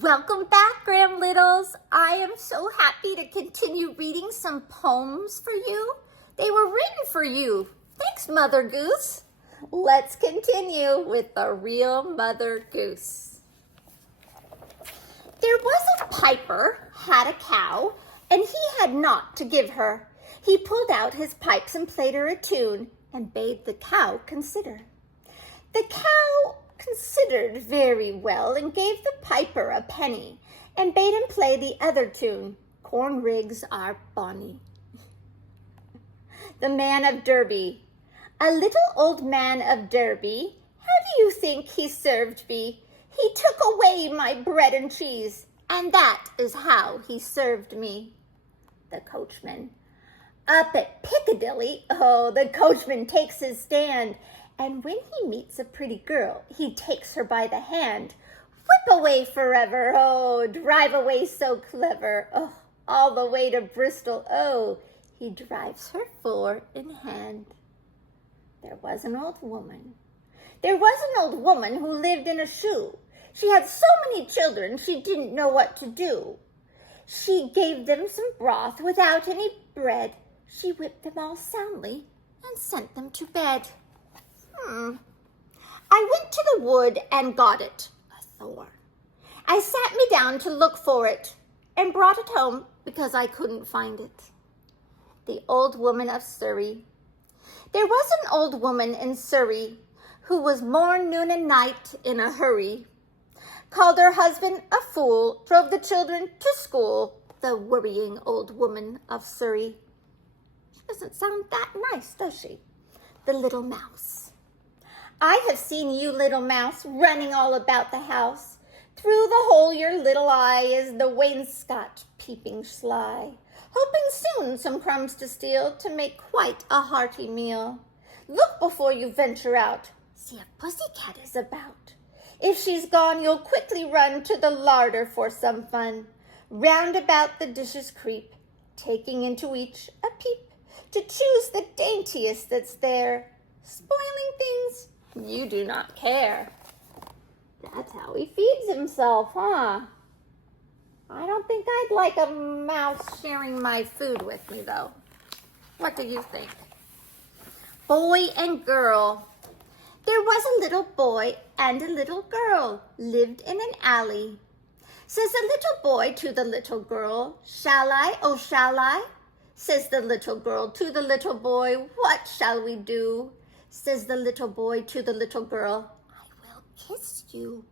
Welcome back, Graham Littles. I am so happy to continue reading some poems for you. They were written for you. Thanks, Mother Goose. Let's continue with the real Mother Goose. There was a piper, had a cow, and he had naught to give her. He pulled out his pipes and played her a tune, and bade the cow consider. The cow considered very well and gave the piper a penny and bade him play the other tune, Corn rigs are bonny. The man of Derby. A little old man of Derby, how do you think he served me? He took away my bread and cheese, and that is how he served me. The coachman. Up at Piccadilly, the coachman takes his stand, and when he meets a pretty girl, he takes her by the hand. Whip away forever, drive away so clever, all the way to Bristol, he drives her four in hand. There was an old woman. There was an old woman who lived in a shoe. She had so many children, she didn't know what to do. She gave them some broth without any bread. She whipped them all soundly and sent them to bed. I went to the wood and got it, a thorn. I sat me down to look for it and brought it home because I couldn't find it. The old woman of Surrey. There was an old woman in Surrey who was morn, noon, and night in a hurry. Called her husband a fool, drove the children to school, the worrying old woman of Surrey. She doesn't sound that nice, does she? The little mouse. I have seen you, little mouse, running all about the house. Through the hole your little eye is the wainscot peeping sly, hoping soon some crumbs to steal to make quite a hearty meal. Look before you venture out, see if pussycat is about. If she's gone, you'll quickly run to the larder for some fun. Round about the dishes creep, taking into each a peep, to choose the daintiest that's there. Spoiling things, you do not care. That's how he feeds himself, huh? I don't think I'd like a mouse sharing my food with me, though. What do you think? Boy and girl. There was a little boy and a little girl lived in an alley. Says the little boy to the little girl, shall I, oh shall I? Says the little girl to the little boy, what shall we do? Says the little boy to the little girl, I will kiss you.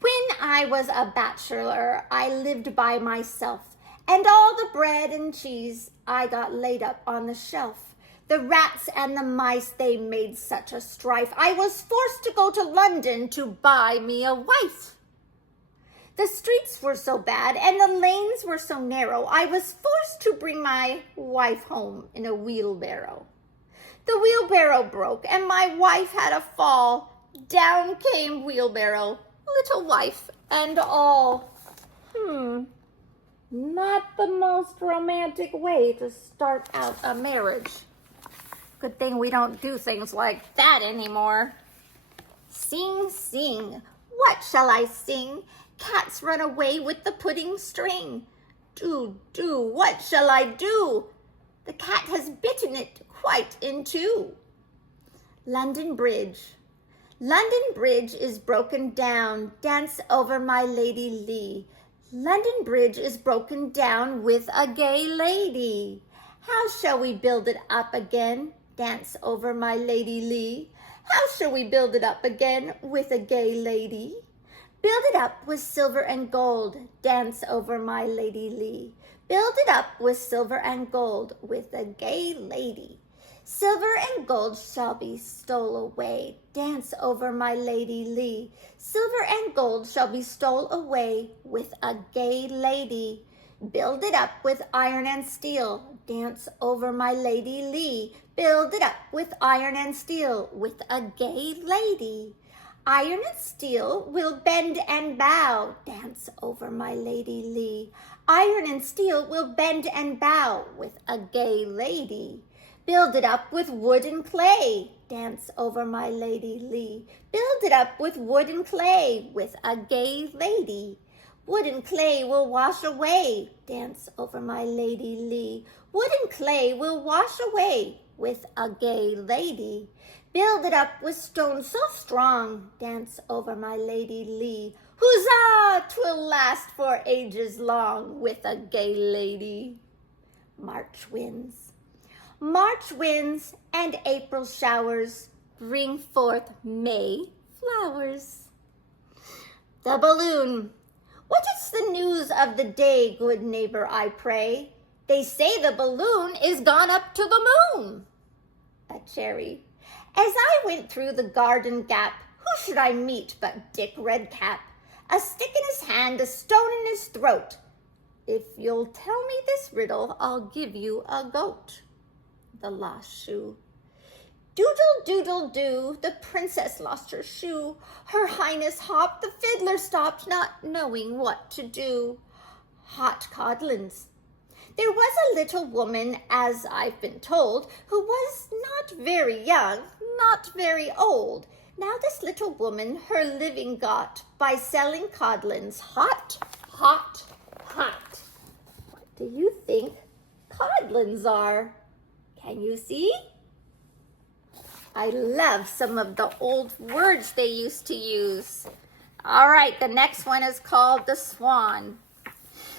When I was a bachelor, I lived by myself, and all the bread and cheese I got laid up on the shelf. The rats and the mice, they made such a strife, I was forced to go to London to buy me a wife. The streets were so bad and the lanes were so narrow, I was forced to bring my wife home in a wheelbarrow. The wheelbarrow broke and my wife had a fall. Down came wheelbarrow, little wife and all. Not the most romantic way to start out a marriage. Good thing we don't do things like that anymore. Sing, sing, what shall I sing? Cats run away with the pudding string. Do, what shall I do? The cat has bitten it quite in two. London Bridge. London Bridge is broken down, dance over my Lady Lee. London Bridge is broken down with a gay lady. How shall we build it up again? Dance over my Lady Lee. How shall we build it up again with a gay lady? Build it up with silver and gold, dance over my Lady Lee. Build it up with silver and gold with a gay lady. Silver and gold shall be stole away, dance over my Lady Lee. Silver and gold shall be stole away with a gay lady. Build it up with iron and steel, dance over my Lady Lee. Build it up with iron and steel with a gay lady. Iron and steel will bend and bow, dance over my Lady Lee. Iron and steel will bend and bow with a gay lady. Build it up with wood and clay, dance over my Lady Lee. Build it up with wood and clay, with a gay lady. Wood and clay will wash away, dance over my Lady Lee. Wood and clay will wash away, with a gay lady. Build it up with stone so strong, dance over my Lady Lee. Huzzah! 'Twill last for ages long, with a gay lady. March winds. March winds and April showers bring forth May flowers. The balloon. What is the news of the day, good neighbor, I pray? They say the balloon is gone up to the moon. A cherry. As I went through the garden gap, who should I meet but Dick Redcap? A stick in his hand, a stone in his throat. If you'll tell me this riddle, I'll give you a goat. The lost shoe. Doodle, doodle, do, the princess lost her shoe. Her highness hopped, the fiddler stopped, not knowing what to do. Hot codlins. There was a little woman, as I've been told, who was not very young, not very old. Now this little woman her living got by selling codlins, hot, hot, hot. What do you think codlins are? Can you see? I love some of the old words they used to use. All right, the next one is called the swan.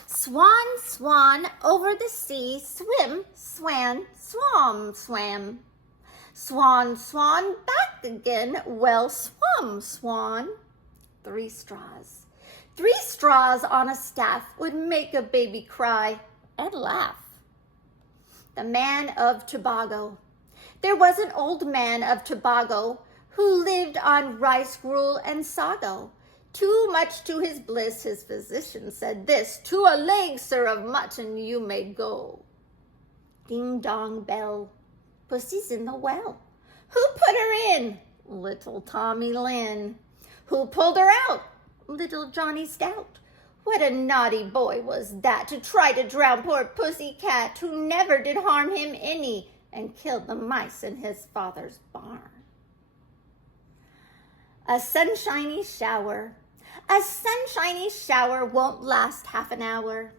Swan, swan, over the sea, swim, swan, swam, swam. Swan, swan, back again, well swum, swan. 3 straws. 3 straws on a staff would make a baby cry and laugh. The man of Tobago. There was an old man of Tobago who lived on rice gruel and sago. Too much to his bliss, his physician said this, to a leg, sir, of mutton you may go. Ding dong bell, pussy's in the well. Who put her in? Little Tommy Lin. Who pulled her out? Little Johnny Stout. What a naughty boy was that, to try to drown poor pussy cat, who never did harm him any, and killed the mice in his father's barn. A sunshiny shower. A sunshiny shower won't last half an hour.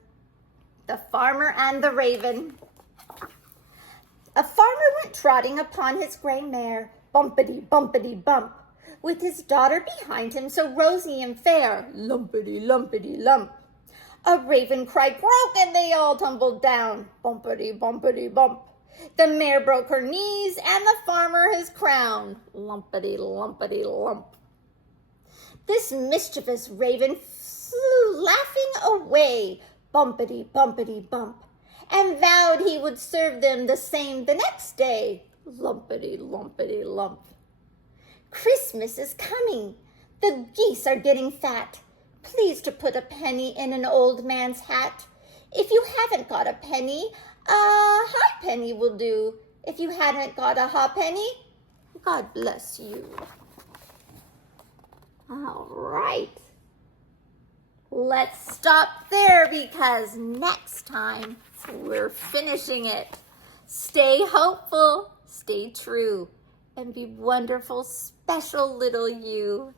The farmer and the raven. A farmer went trotting upon his gray mare, bumpity, bumpity, bump, with his daughter behind him, so rosy and fair, lumpity, lumpity, lump. A raven cried, croak, and they all tumbled down, bumpity, bumpity, bump. The mare broke her knees, and the farmer his crown, lumpity, lumpity, lump. This mischievous raven flew laughing away, bumpity, bumpity, bump, and vowed he would serve them the same the next day, lumpity, lumpity, lump. Christmas is coming. The geese are getting fat. Please to put a penny in an old man's hat. If you haven't got a penny, a high penny will do. If you hadn't got a halfpenny, God bless you. All right. Let's stop there because next time we're finishing it. Stay hopeful, stay true, and be wonderful, special little you.